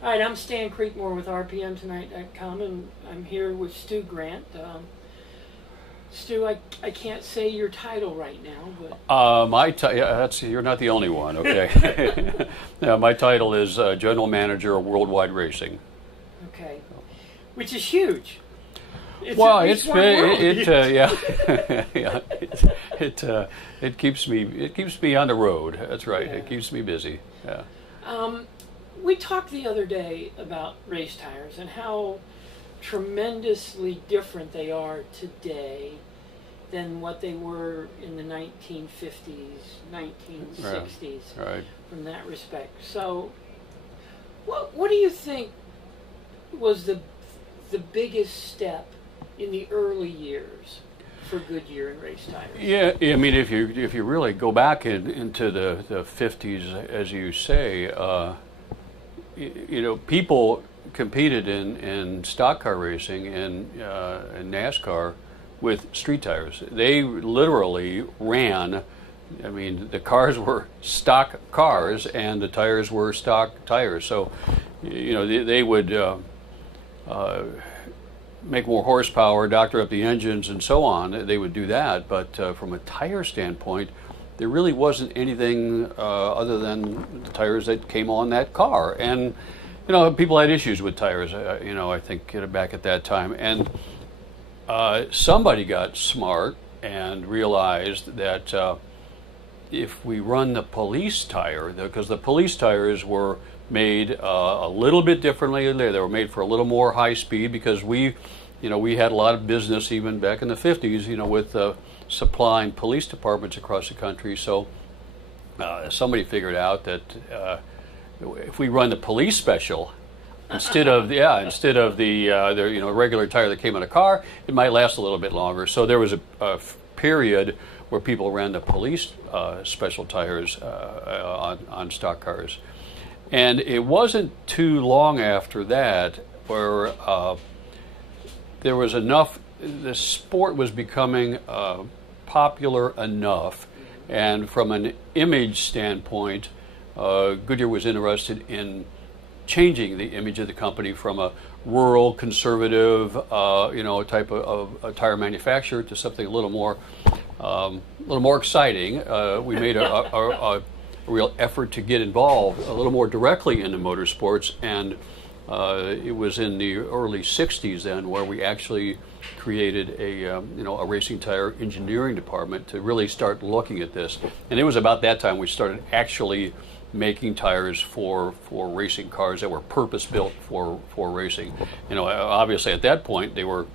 All right, I'm Stan Creekmore with RPMTonight.com, and I'm here with Stu Grant. Stu, I can't say your title right now, but you're not the only one. Okay. My title is General Manager of Worldwide Racing. Okay, which is huge. It keeps me on the road. That's right. Yeah. It keeps me busy. Yeah. We talked the other day about race tires and how tremendously different they are today than what they were in the 1950s, 1960s, right. From that respect. So, what do you think was the biggest step in the early years for Goodyear and race tires? Yeah, I mean, if you really go back into the 50s, as you say, people competed in stock car racing and NASCAR with street tires. They literally ran. I mean, the cars were stock cars and the tires were stock tires. So, they would make more horsepower, doctor up the engines, and so on. They would do that. But from a tire standpoint, there really wasn't anything other than the tires that came on that car. And, people had issues with tires, I think back at that time. And somebody got smart and realized that if we run the police tire, because the police tires were made a little bit differently. They were made for a little more high speed because we had a lot of business even back in the 50s, with supplying police departments across the country. So somebody figured out that if we run the police special instead of the regular tire that came in a car, it might last a little bit longer. So there was a period where people ran the police special tires on stock cars. And it wasn't too long after that where there was enough, the sport was becoming popular enough, and from an image standpoint, Goodyear was interested in changing the image of the company from a rural, conservative, type of a tire manufacturer to something a little more exciting. We made a real effort to get involved a little more directly into motorsports, and it was in the early 60s then where we actually created a racing tire engineering department to really start looking at this. And it was about that time we started actually making tires for racing cars that were purpose built for racing. Obviously at that point they were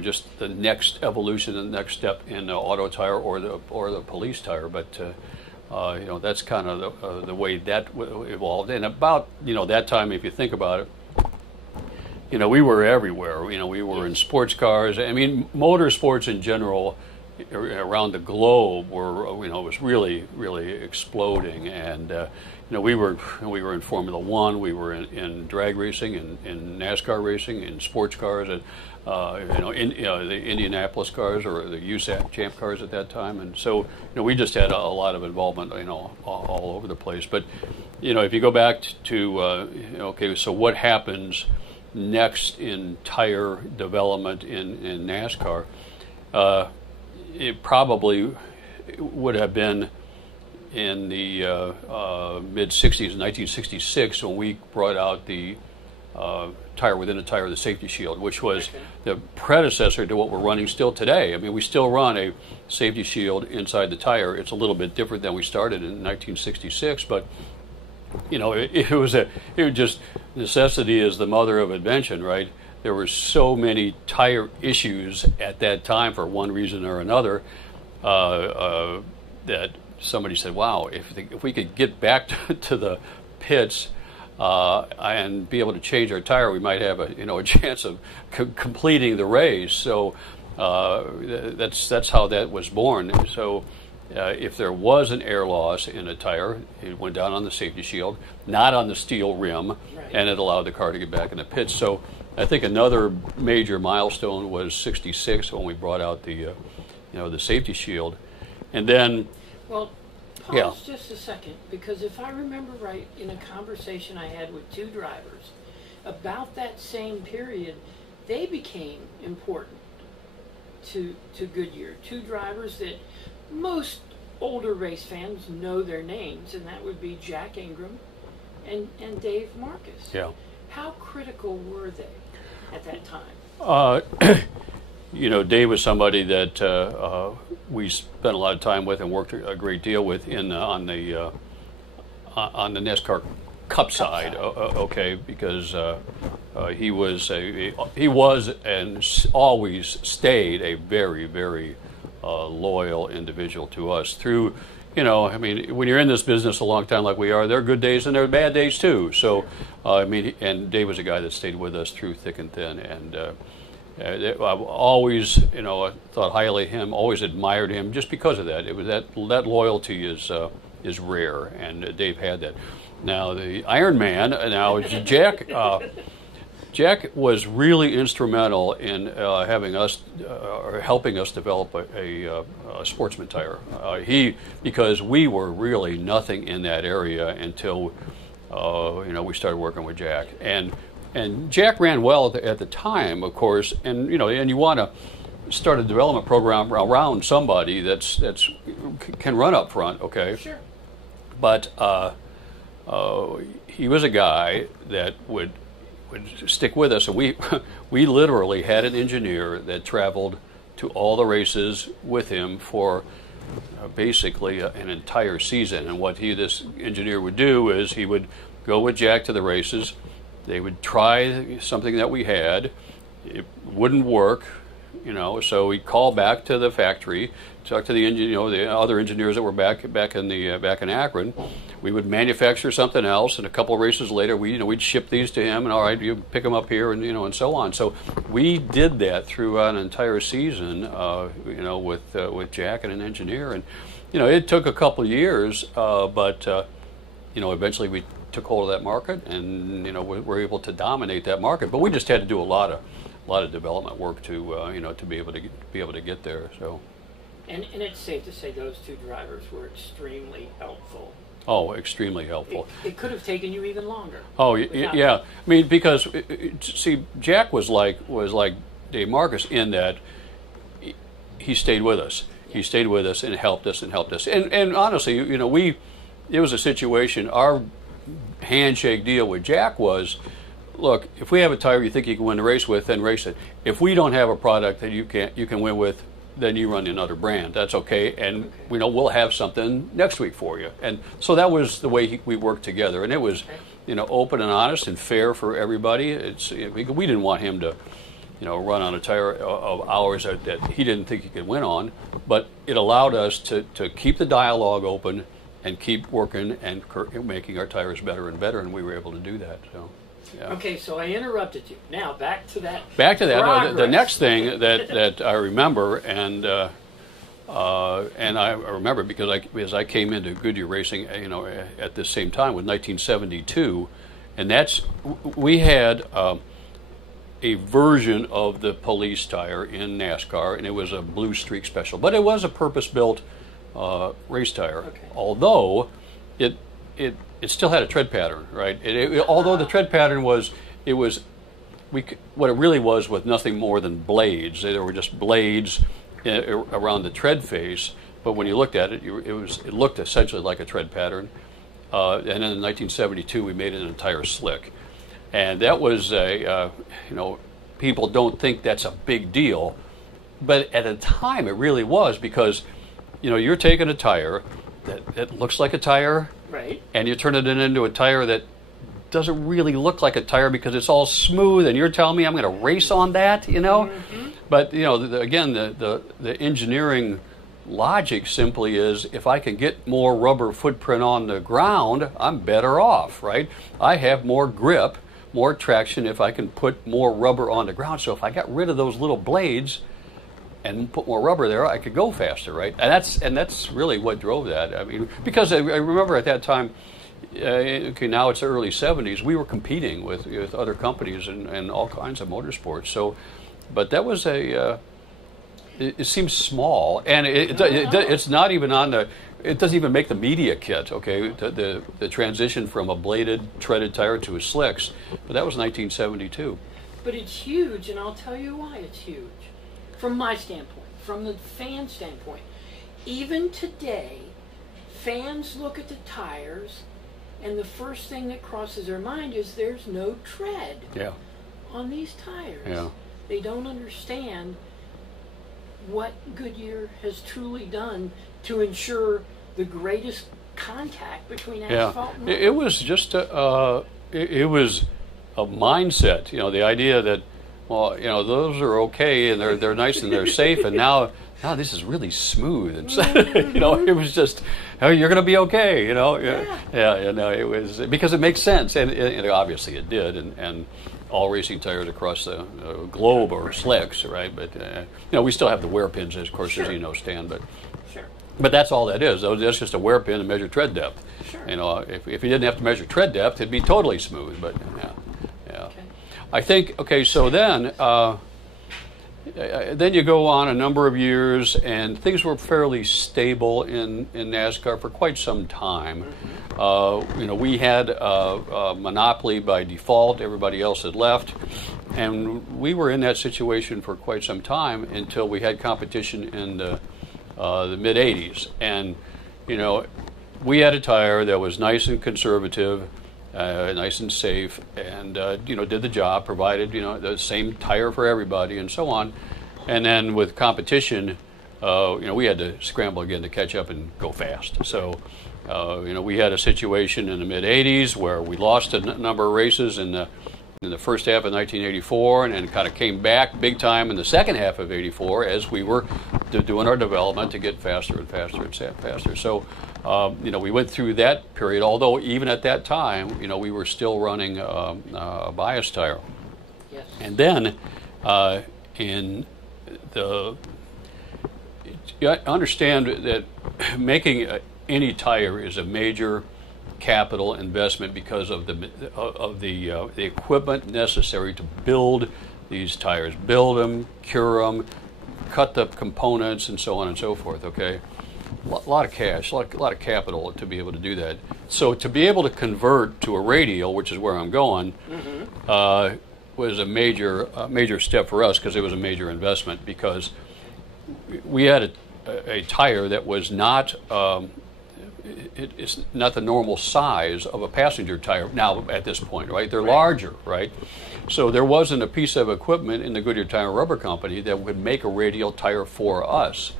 just the next evolution, the next step in the auto tire or the police tire, but that's kind of the way that evolved. And about that time, if you think about it, we were everywhere. We were in sports cars. I mean, motorsports in general around the globe were was really exploding. And we were in Formula One. We were in drag racing, in NASCAR racing, in sports cars, and the Indianapolis cars or the USAC Champ cars at that time. And so we just had a lot of involvement all over the place. But if you go back to so what happens next in tire development in NASCAR, it probably would have been in the mid 60s, 1966, when we brought out the tire within a tire, the safety shield, which was the predecessor to what we're running still today. I mean, we still run a safety shield inside the tire. It's a little bit different than we started in 1966, but it was just necessity is the mother of invention, right? There were so many tire issues at that time for one reason or another that somebody said, "Wow, if we could get back to the pits and be able to change our tire, we might have a chance of completing the race." So that's how that was born. So if there was an air loss in a tire, it went down on the safety shield, not on the steel rim, and it allowed the car to get back in the pits. So I think another major milestone was '66 when we brought out the safety shield, and then. Well, pause just a second, because if I remember right, in a conversation I had with two drivers about that same period, they became important to Goodyear. Two drivers that most older race fans know their names, and that would be Jack Ingram and Dave Marcis. Yeah. How critical were they at that time? You know, Dave was somebody that we spent a lot of time with and worked a great deal with on the NASCAR Cup side. Okay, because he was and always stayed a very, very loyal individual to us through. You know, I mean, when you're in this business a long time like we are, there are good days and there are bad days too. So, I mean, and Dave was a guy that stayed with us through thick and thin, and I've always, you know, thought highly of him, always admired him just because of that. It was that loyalty is rare, and Dave had that. Now the Iron Man, now Jack. Jack was really instrumental in having us or helping us develop a sportsman tire. Because we were really nothing in that area until you know, we started working with Jack, and Jack ran well at the time, of course, and you know, and you want to start a development program around somebody that's can run up front, okay? Sure. But he was a guy that would stick with us, and we literally had an engineer that traveled to all the races with him for basically an entire season. And what this engineer would do is he would go with Jack to the races. They would try something that we had. It wouldn't work, you know, so we'd call back to the factory, talk to the the other engineers that were back in Akron. We would manufacture something else, and a couple of races later, we'd ship these to him, and all right, you pick them up here, and and so on. So we did that through an entire season, with Jack and an engineer, and it took a couple of years, but eventually we took hold of that market, and we were able to dominate that market. But we just had to do a lot of development work to to be able to get there. So. And it's safe to say those two drivers were extremely helpful. Oh, extremely helpful. It could have taken you even longer. Oh, yeah. I mean, because see, Jack was like Dave Marcis in that he stayed with us. He stayed with us and helped us. And honestly, it was a situation. Our handshake deal with Jack was, look, if we have a tire you think you can win the race with, then race it. If we don't have a product that you can win with, then you run another brand. That's okay, and we'll have something next week for you. And so that was the way we worked together, and it was, open and honest and fair for everybody. We didn't want him to, run on a tire of ours that he didn't think he could win on, but it allowed us to keep the dialogue open and keep working and making our tires better and better, and we were able to do that. So. Yeah. Okay, so I interrupted you. Now back to that. The next thing that I remember, and I remember because I came into Goodyear racing, at the same time with 1972, and we had a version of the police tire in NASCAR, and it was a blue streak special, but it was a purpose-built race tire. Okay. Although it still had a tread pattern, right? Although the tread pattern what it really was nothing more than blades. There were just blades around the tread face, but when you looked at it, it looked essentially like a tread pattern. And then in 1972, we made an entire slick, and that was people don't think that's a big deal, but at the time it really was, because you're taking a tire that looks like a tire. Right. And you turn it into a tire that doesn't really look like a tire because it's all smooth, and you're telling me I'm going to race on that, Mm-hmm. But, again, the engineering logic simply is, if I can get more rubber footprint on the ground, I'm better off, right? I have more grip, more traction if I can put more rubber on the ground. So if I got rid of those little blades and put more rubber there, I could go faster, right? And that's really what drove that. I mean, because I remember at that time, now it's the early 70s, we were competing with other companies and all kinds of motorsports. So, but that was it seems small, and it's not even on the it doesn't even make the media kit, okay, the transition from a bladed, treaded tire to a slicks, but that was 1972. But it's huge, and I'll tell you why it's huge. From my standpoint, from the fan standpoint, even today, fans look at the tires, and the first thing that crosses their mind is there's no tread on these tires. Yeah. They don't understand what Goodyear has truly done to ensure the greatest contact between asphalt and rubber. It was just it was a mindset, you know, the idea that, well, you know, those are okay and they're nice and they're safe, and now this is really smooth, and you know, it was just, oh, you're going to be okay, you know. You know, it was because it makes sense, and obviously it did, and all racing tires across the globe are slicks, right? But you know, we still have the wear pins, of course, as you know, Stan. But that's all that is. That's just a wear pin to measure tread depth. You know, if you didn't have to measure tread depth, it'd be totally smooth. But yeah. Okay. I think, okay, so then you go on a number of years, and things were fairly stable in NASCAR for quite some time. You know, we had a monopoly by default. Everybody else had left. And we were in that situation for quite some time until we had competition in the mid-'80s. And, you know, we had a tire that was nice and conservative, nice and safe, and you know, did the job, provided, you know, the same tire for everybody and so on. And then with competition, you know, we had to scramble again to catch up and go fast. So you know, we had a situation in the mid-'80s where we lost a number of races in the first half of 1984, and then kind of came back big time in the second half of '84 as we were doing our development to get faster and faster and faster. So, you know, we went through that period, although even at that time, you know, we were still running a bias tire. Yes. And then you understand that making any tire is a major capital investment because of the equipment necessary to build these tires, build them, cure them, cut the components, and so on and so forth. Okay, a lot of cash, a lot of capital to be able to do that. So to be able to convert to a radial, which is where I'm going, was a major step for us, because it was a major investment, because we had a tire that was not. It's not the normal size of a passenger tire now at this point, right? They're larger, right? So there wasn't a piece of equipment in the Goodyear Tire and Rubber Company that would make a radial tire for us.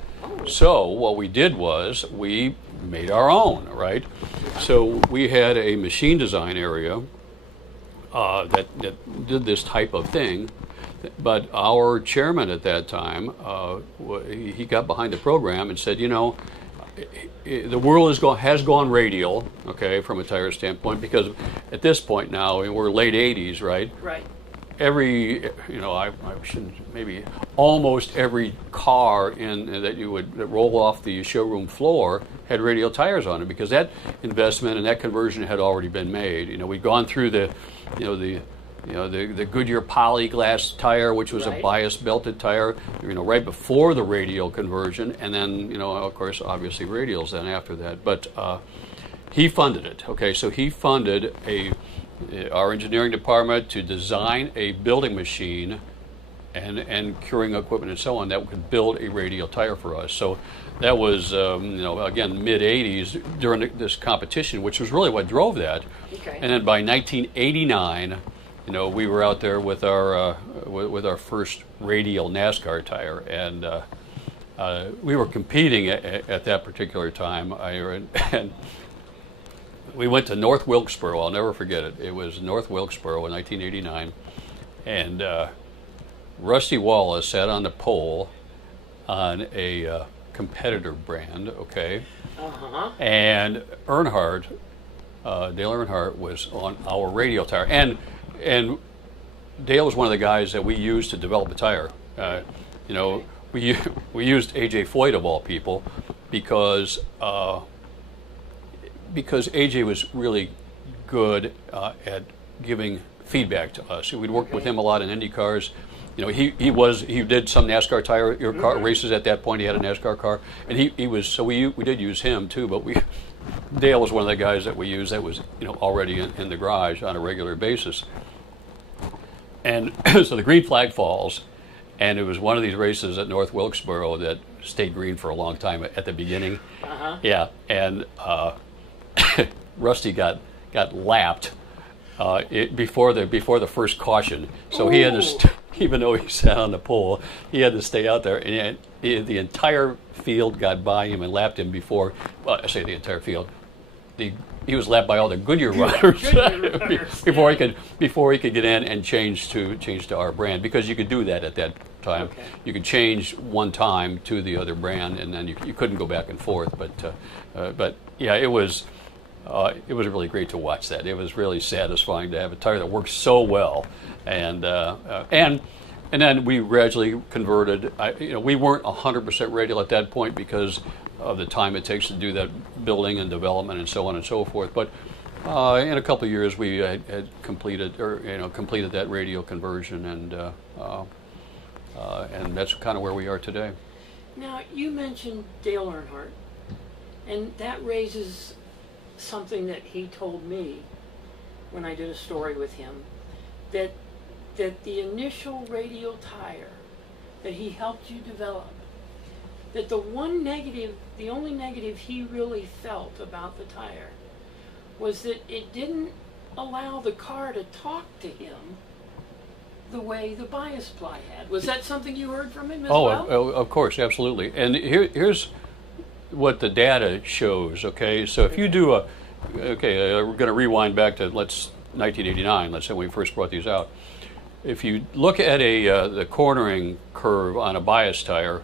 So what we did was we made our own, right? So we had a machine design area that did this type of thing. But our chairman at that time, he got behind the program and said, you know, the world has gone radial, okay, from a tire standpoint, because at this point now, we're late 80s, right? Right. Every, you know, I shouldn't, maybe almost every car that roll off the showroom floor had radial tires on it, because that investment and that conversion had already been made. You know, we'd gone through the Goodyear polyglass tire, which was a bias belted tire, you know, right before the radial conversion, and then, you know, of course, obviously radials then after that. But he funded it. Okay, so he funded our engineering department to design a building machine and curing equipment and so on that could build a radial tire for us. So that was, you know, again, mid-'80s during this competition, which was really what drove that. Okay. And then by 1989, you know, we were out there with our first radial NASCAR tire, and we were competing at that particular time. And we went to North Wilkesboro. I'll never forget it. It was North Wilkesboro in 1989, and Rusty Wallace sat on the pole on a competitor brand, okay, and Earnhardt, Dale Earnhardt, was on our radial tire, and Dale was one of the guys that we used to develop the tire. You know, we used AJ Foyt of all people because AJ was really good at giving feedback to us. We'd worked with him a lot in Indy cars. he did some NASCAR tire car races at that point. He had a NASCAR car, and he was, so we did use him too. But Dale was one of the guys that we used that was already in the garage on a regular basis. And so the green flag falls, and it was one of these races at North Wilkesboro that stayed green for a long time at the beginning. Yeah, and Rusty got lapped before the first caution, so he had to, even though he sat on the pole, he had to stay out there, and the entire field got by him and lapped him before. Well, I say the entire field. He was lapped by all the Goodyear runners before he could get in and change to our brand, because you could do that at that time. Okay. You could change one time to the other brand, and then you couldn't go back and forth. But yeah, it was really great to watch that. It was really satisfying to have a tire that works so well, and then we gradually converted. We weren't 100% radial at that point because of the time it takes to do that building and development and so on and so forth. But in a couple of years, we had completed that radial conversion, and that's kind of where we are today. Now, you mentioned Dale Earnhardt, and that raises something that he told me when I did a story with him, that the initial radial tire that he helped you develop, that the only negative he really felt about the tire was that it didn't allow the car to talk to him the way the bias ply had. Was that something you heard from him as well? Oh, of course, absolutely. And here's what the data shows, okay? So if you do we're going to rewind back to 1989, let's say when we first brought these out. If you look at the cornering curve on a bias tire,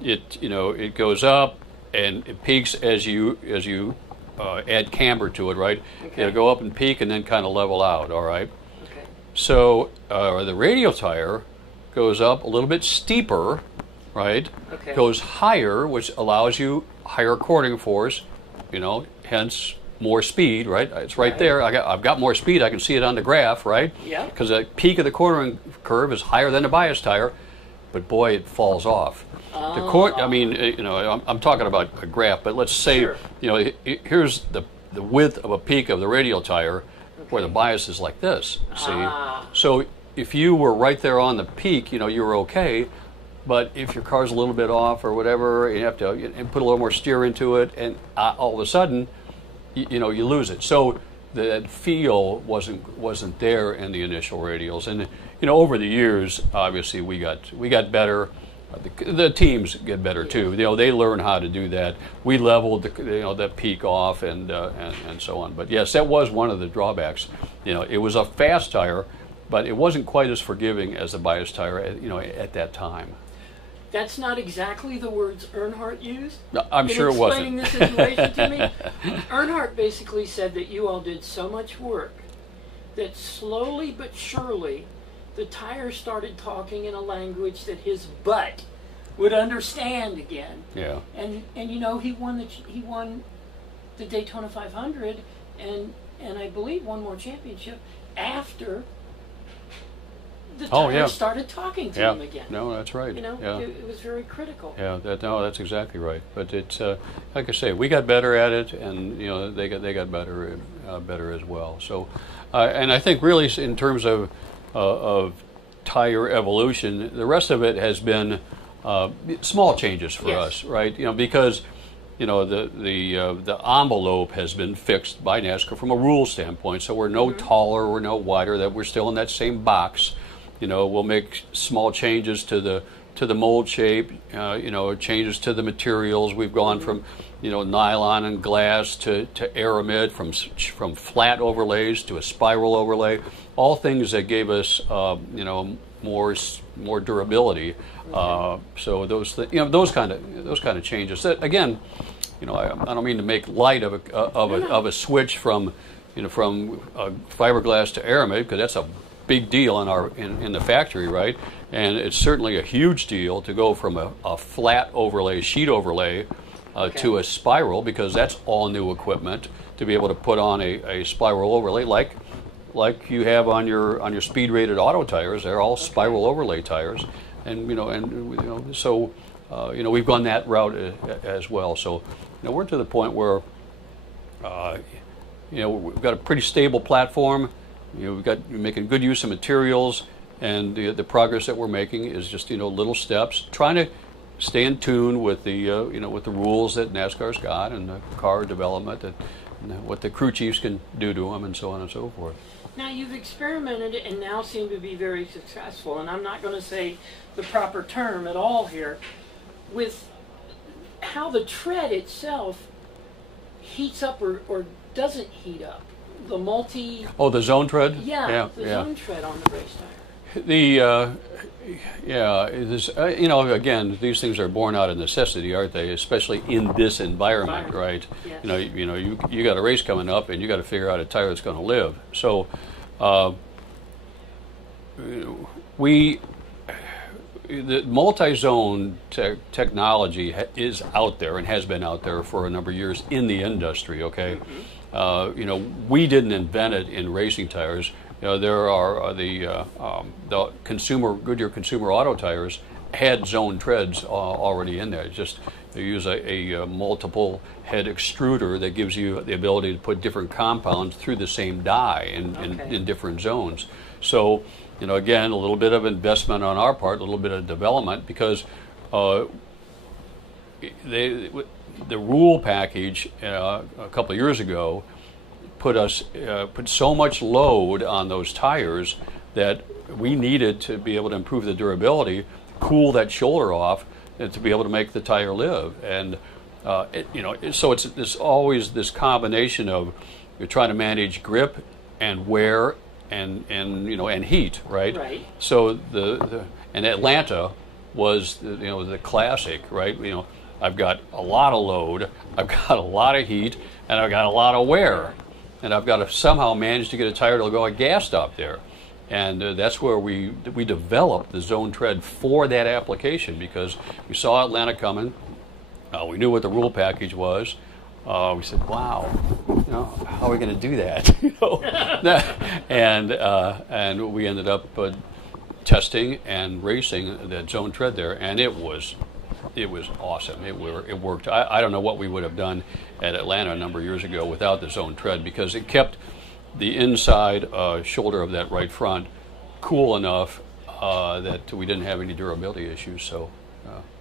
it goes up and it peaks as you add camber to it, right? Okay. It'll go up and peak and then kind of level out, all right? Okay. So the radial tire goes up a little bit steeper, right? Okay. Goes higher, which allows you higher cornering force, hence more speed, right? It's right there. I've got more speed. I can see it on the graph, right? Yeah. Because the peak of the cornering curve is higher than the bias tire, but boy, it falls off. I'm talking about a graph, but let's say, here's the width of a peak of the radial tire, where the bias is like this. See, so if you were right there on the peak, you were okay. But if your car's a little bit off or whatever, you have to put a little more steer into it, and all of a sudden, you lose it. So that feel wasn't there in the initial radials, and over the years, obviously we got better. The teams get better too. They learn how to do that. We leveled that peak off and so on. But yes, that was one of the drawbacks. It was a fast tire, but it wasn't quite as forgiving as the bias tire. At that time. That's not exactly the words Earnhardt used. No, I'm sure it wasn't. Explaining the situation to me, Earnhardt basically said that you all did so much work that slowly but surely the tire started talking in a language that his butt would understand again. Yeah. And he won the Daytona 500 and I believe one more championship after the tire started talking to him again. No, that's right. It was very critical. Yeah, that's exactly right. But it's like I say, we got better at it, and they got better as well. So, and I think really in terms of tire evolution, the rest of it has been small changes for us, right? Because the envelope has been fixed by NASCAR from a rule standpoint. So we're no taller, we're no wider. That we're still in that same box. We'll make small changes to the mold shape. Changes to the materials. We've gone from nylon and glass to aramid, from flat overlays to a spiral overlay. All things that gave us more durability. So those kind of changes. That, again, I don't mean to make light of a switch from fiberglass to aramid, because that's a big deal in the factory, right? And it's certainly a huge deal to go from a flat overlay, sheet overlay, to a spiral, because that's all new equipment, to be able to put on a spiral overlay like like you have on your speed rated auto tires. They're all spiral overlay tires, and so we've gone that route as well. So we're to the point where we've got a pretty stable platform. We're making good use of materials, and the progress that we're making is just little steps, trying to stay in tune with the with the rules that NASCAR's got and the car development and what the crew chiefs can do to them, and so on and so forth. Now you've experimented and now seem to be very successful, and I'm not going to say the proper term at all here, with how the tread itself heats up or doesn't heat up. The the zone tread? Yeah, the zone tread on the race tire. Again, these things are born out of necessity, aren't they? Especially in this environment, right? Yes. You got a race coming up, and you got to figure out a tire that's going to live. So, the multi-zone technology is out there and has been out there for a number of years in the industry. Okay, we didn't invent it in racing tires. There are the Goodyear consumer auto tires had zone treads already in there. It's just they use a multiple head extruder that gives you the ability to put different compounds through the same die in different zones. So, again, a little bit of investment on our part, a little bit of development, because the rule package a couple of years ago put so much load on those tires that we needed to be able to improve the durability, cool that shoulder off, and to be able to make the tire live. And so it's always this combination of you're trying to manage grip and wear and heat, right? Right. So and Atlanta was the classic, right? I've got a lot of load, I've got a lot of heat, and I've got a lot of wear. And I've got to somehow manage to get a tire to go a gas stop there. And that's where we developed the zone tread for that application, because we saw Atlanta coming. We knew what the rule package was. We said, wow, how are we going to do that? And we ended up testing and racing that zone tread there, and it was awesome. It worked. I don't know what we would have done at Atlanta a number of years ago without the zone tread, because it kept the inside shoulder of that right front cool enough that we didn't have any durability issues. So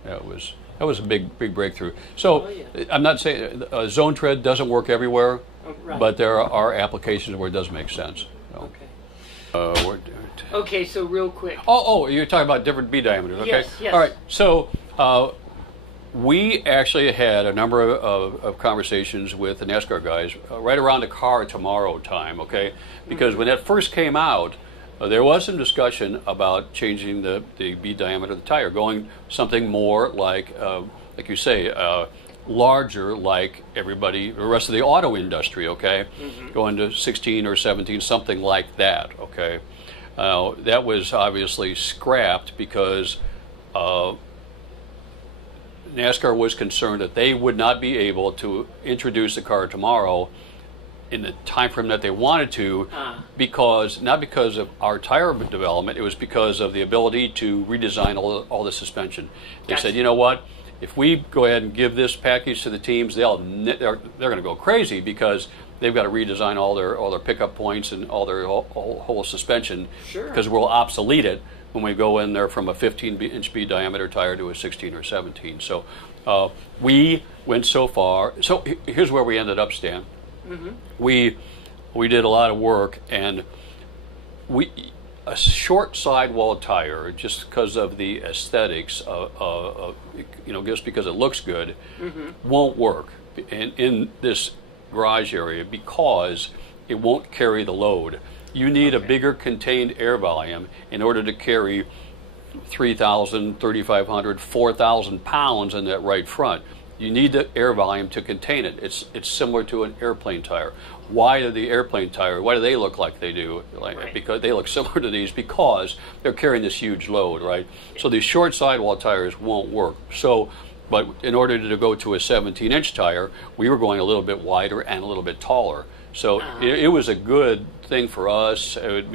that was a big breakthrough. So I'm not saying zone tread doesn't work everywhere, right, but there are applications where it does make sense. So, okay. Okay, so real quick. Oh, you're talking about different bead diameters, okay? Yes. All right, so we actually had a number of conversations with the NASCAR guys right around the car tomorrow time, okay? Because when that first came out, there was some discussion about changing the bead diameter of the tire, going something more like you say, larger like everybody, the rest of the auto industry, okay? Going to 16 or 17, something like that, okay? That was obviously scrapped because NASCAR was concerned that they would not be able to introduce the car tomorrow in the time frame that they wanted to, not because of our tire development, it was because of the ability to redesign all the suspension. They said, you know what, if we go ahead and give this package to the teams, they're going to go crazy, because they've got to redesign all their pickup points and all their whole suspension, because we'll obsolete it when we go in there from a 15-inch bead diameter tire to a 16 or 17. So we went so far. So here's where we ended up, Stan. We did a lot of work, and a short sidewall tire, just because of the aesthetics of just because it looks good, won't work in this garage area, because it won't carry the load. You need a bigger contained air volume in order to carry 3,000, 3,500, 4,000 pounds in that right front. You need the air volume to contain it. It's similar to an airplane tire. Why do the airplane tire? Why do they look like they do? Because they look similar to these, because they're carrying this huge load, right? So these short sidewall tires won't work. So, but in order to go to a 17-inch tire, we were going a little bit wider and a little bit taller. So it was a good thing for us. It,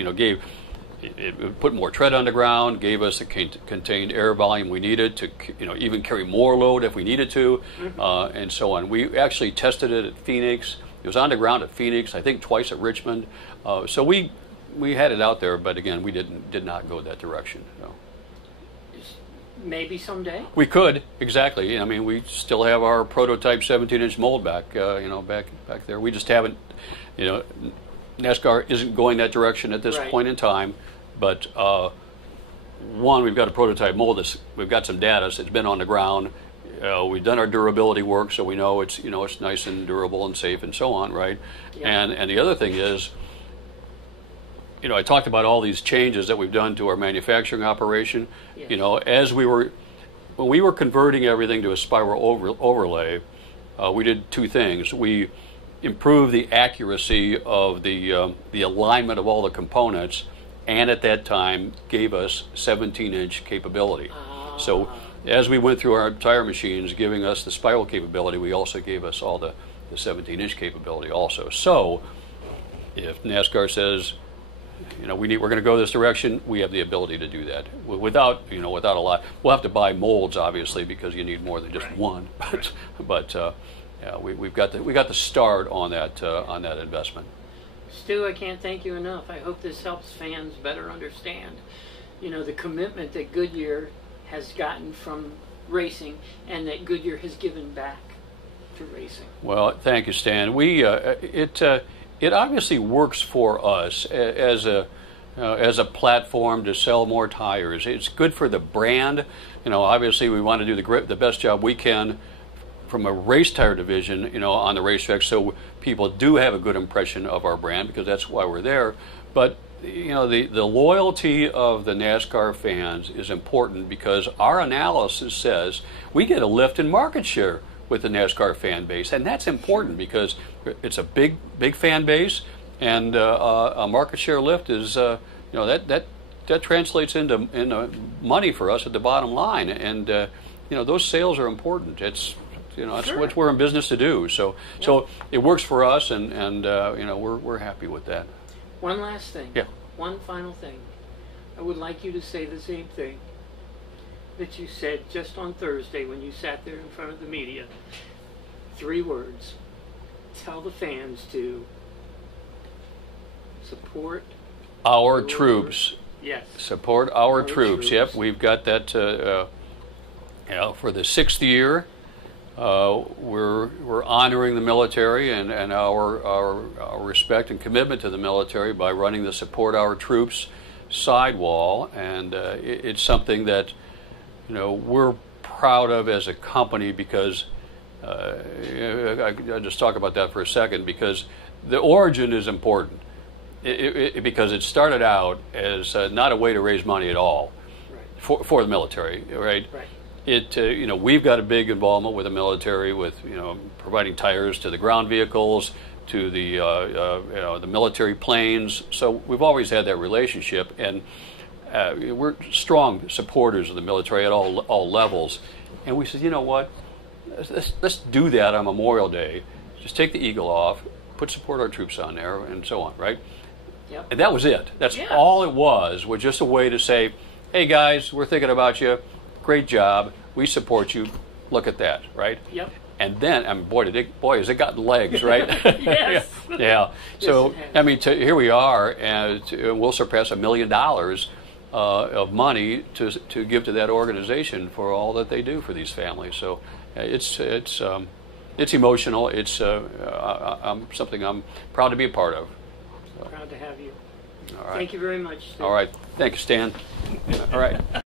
it put more tread on the ground, gave us the contained air volume we needed to, even carry more load if we needed to, and so on. We actually tested it at Phoenix. It was on the ground at Phoenix, I think twice at Richmond. So we had it out there, but again, we did not go that direction. So. Maybe someday. We could, exactly. I mean, we still have our prototype 17-inch mold back there. We just haven't, NASCAR isn't going that direction at this point in time. But one, we've got a prototype mold. We've got some data. So it's been on the ground. We've done our durability work, so we know it's it's nice and durable and safe and so on, right? Yeah. And the other thing is, I talked about all these changes that we've done to our manufacturing operation. Yes. When we were converting everything to a spiral overlay, we did two things. We improved the accuracy of the alignment of all the components, and at that time gave us 17-inch capability. So as we went through our tire machines giving us the spiral capability, we also gave us all the 17-inch capability also. So if NASCAR says, we're going to go this direction, we have the ability to do that without a lot. We'll have to buy molds, obviously, because you need more than just one. But we got the start on that investment. Stu, I can't thank you enough. I hope this helps fans better understand, the commitment that Goodyear has gotten from racing and that Goodyear has given back to racing. Well, thank you, Stan. It obviously works for us as a platform to sell more tires. It's good for the brand. Obviously we want to do the best job we can from a race tire division, on the racetrack, so people do have a good impression of our brand, because that's why we're there. But the loyalty of the NASCAR fans is important, because our analysis says we get a lift in market share with the NASCAR fan base, and that's important because it's a big fan base, and a market share lift is that translates into money for us at the bottom line, and those sales are important. It's that's what we're in business to do. So it works for us, and we're happy with that. One last thing. Yeah. One final thing. I would like you to say the same thing that you said just on Thursday when you sat there in front of the media. 3 words. Tell the fans to support our troops. Yes. Support our troops. Yep, we've got that. For the 6th year, we're honoring the military and our respect and commitment to the military by running the Support Our Troops sidewall, and it's something that we're proud of as a company, because I'll just talk about that for a second, because the origin is important. Because it started out as not a way to raise money at all for the military, right? We've got a big involvement with the military, with providing tires to the ground vehicles, to the military planes. So we've always had that relationship, and we're strong supporters of the military at all levels. And we said, you know what? Let's do that on Memorial Day. Just take the eagle off, put Support Our Troops on there, and so on, right? Yep. And that was it. That's all it was just a way to say, hey guys, we're thinking about you. Great job. We support you. Look at that, right? Yep. And then, boy, has it gotten legs, right? Yes. Yeah. So, here we are, and we'll surpass $1 million of money to give to that organization for all that they do for these families. So, it's emotional. It's something I'm proud to be a part of. Proud to have you. All right. Thank you very much, Steve. All right. Thank you, Stan. All right.